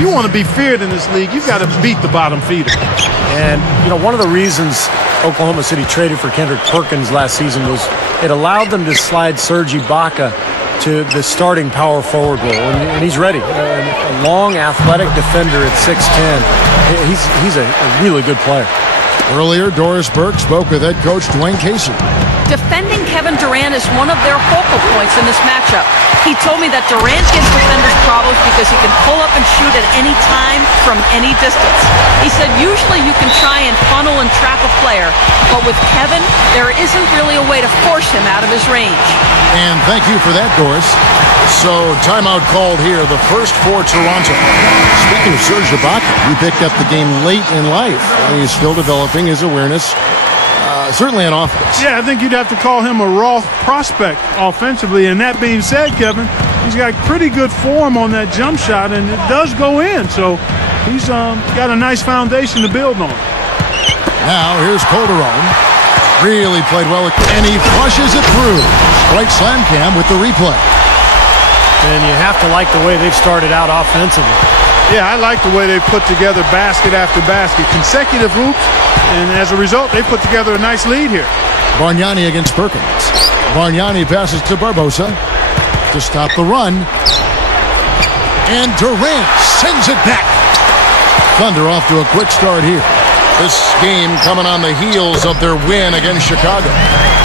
you want to be feared in this league, you've got to beat the bottom feeder. And, one of the reasons Oklahoma City traded for Kendrick Perkins last season was it allowed them to slide Serge Ibaka to the starting power forward role, and he's ready. A long, athletic defender at 6'10". He's a really good player. Earlier, Doris Burke spoke with head coach Dwayne Casey. Defending Kevin Durant is one of their focal points in this matchup. He told me that Durant gives defenders problems because he can pull up and shoot at any time from any distance. He said usually you can try and funnel and trap a player, but with Kevin, there isn't really a way to force him out of his range. And thank you for that, Doris. So, timeout called here, the first for Toronto. Speaking of Serge Ibaka, he picked up the game late in life. He's still developing his awareness. Certainly on offense. Yeah, I think you'd have to call him a raw prospect offensively. And that being said, Kevin, he's got pretty good form on that jump shot, and it does go in. So he's got a nice foundation to build on. Now here's Calderon. Really played well, and he flushes it through. Right slam cam with the replay. And you have to like the way they've started out offensively. Yeah, I like the way they put together basket after basket, consecutive hoops, and as a result, they put together a nice lead here. Bargnani against Perkins. Bargnani passes to Barbosa to stop the run. And Durant sends it back. Thunder off to a quick start here. This game coming on the heels of their win against Chicago.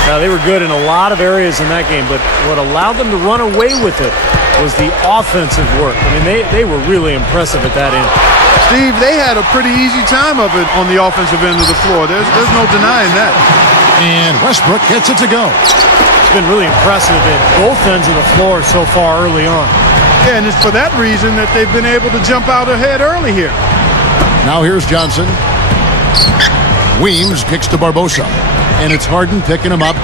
Now, they were good in a lot of areas in that game, but what allowed them to run away with it was the offensive work. I mean, they were really impressive at that end. Steve, they had a pretty easy time of it on the offensive end of the floor. There's no denying that. And Westbrook gets it to go. It's been really impressive at both ends of the floor so far early on. Yeah, and it's for that reason that they've been able to jump out ahead early here. Now here's Johnson. Weems kicks to Barbosa. And it's Harden picking him up.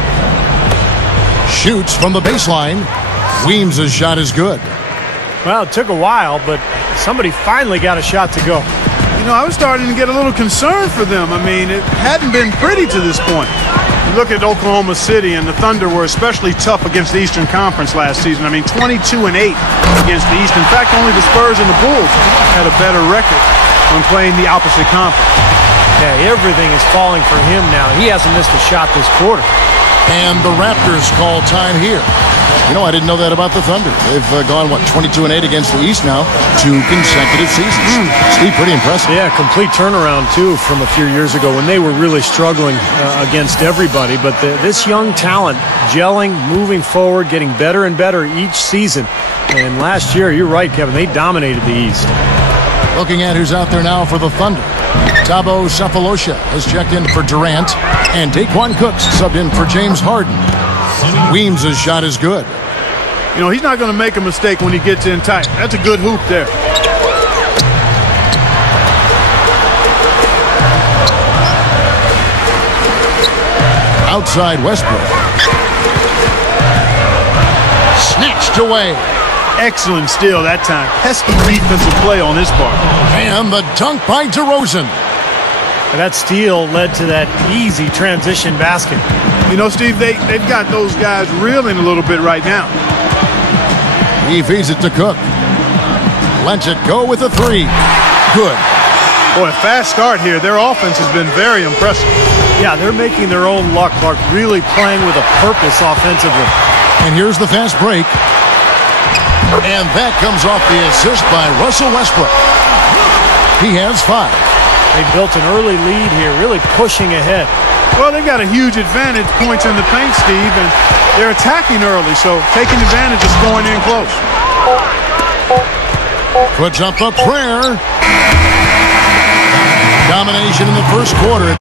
Shoots from the baseline. Weems' shot is good. Well, it took a while, but somebody finally got a shot to go. I was starting to get a little concerned for them. I mean, it hadn't been pretty to this point. You look at Oklahoma City, and the Thunder were especially tough against the Eastern Conference last season. I mean, 22-8 against the East. In fact, only the Spurs and the Bulls had a better record when playing the opposite conference. Yeah, everything is falling for him now. He hasn't missed a shot this quarter. And the Raptors call time here. I didn't know that about the Thunder. They've gone, 22-8 against the East now, 2 consecutive seasons. Steve, pretty impressive. Yeah, complete turnaround, too, from a few years ago when they were really struggling against everybody. But this young talent gelling, moving forward, getting better and better each season. And last year, you're right, Kevin, they dominated the East. Looking at who's out there now for the Thunder. Thabo Sefolosha has checked in for Durant, and Daquan Cooks subbed in for James Harden. Weems' shot is good. He's not going to make a mistake when he gets in tight. That's a good hoop there. Outside Westbrook. Snatched away. Excellent steal that time. Pesky defensive play on his part. And the dunk by DeRozan. And that steal led to that easy transition basket. Steve, they've got those guys reeling a little bit right now. He feeds it to Cook. Lets it go with a 3. Good. Boy, a fast start here. Their offense has been very impressive. Yeah, they're making their own luck, Clark, really playing with a purpose offensively. And here's the fast break. And that comes off the assist by Russell Westbrook. He has 5. They built an early lead here, really pushing ahead. Well, they've got a huge advantage, points in the paint, Steve, and they're attacking early, so taking advantage of scoring in close. Puts up a prayer. Domination in the first quarter.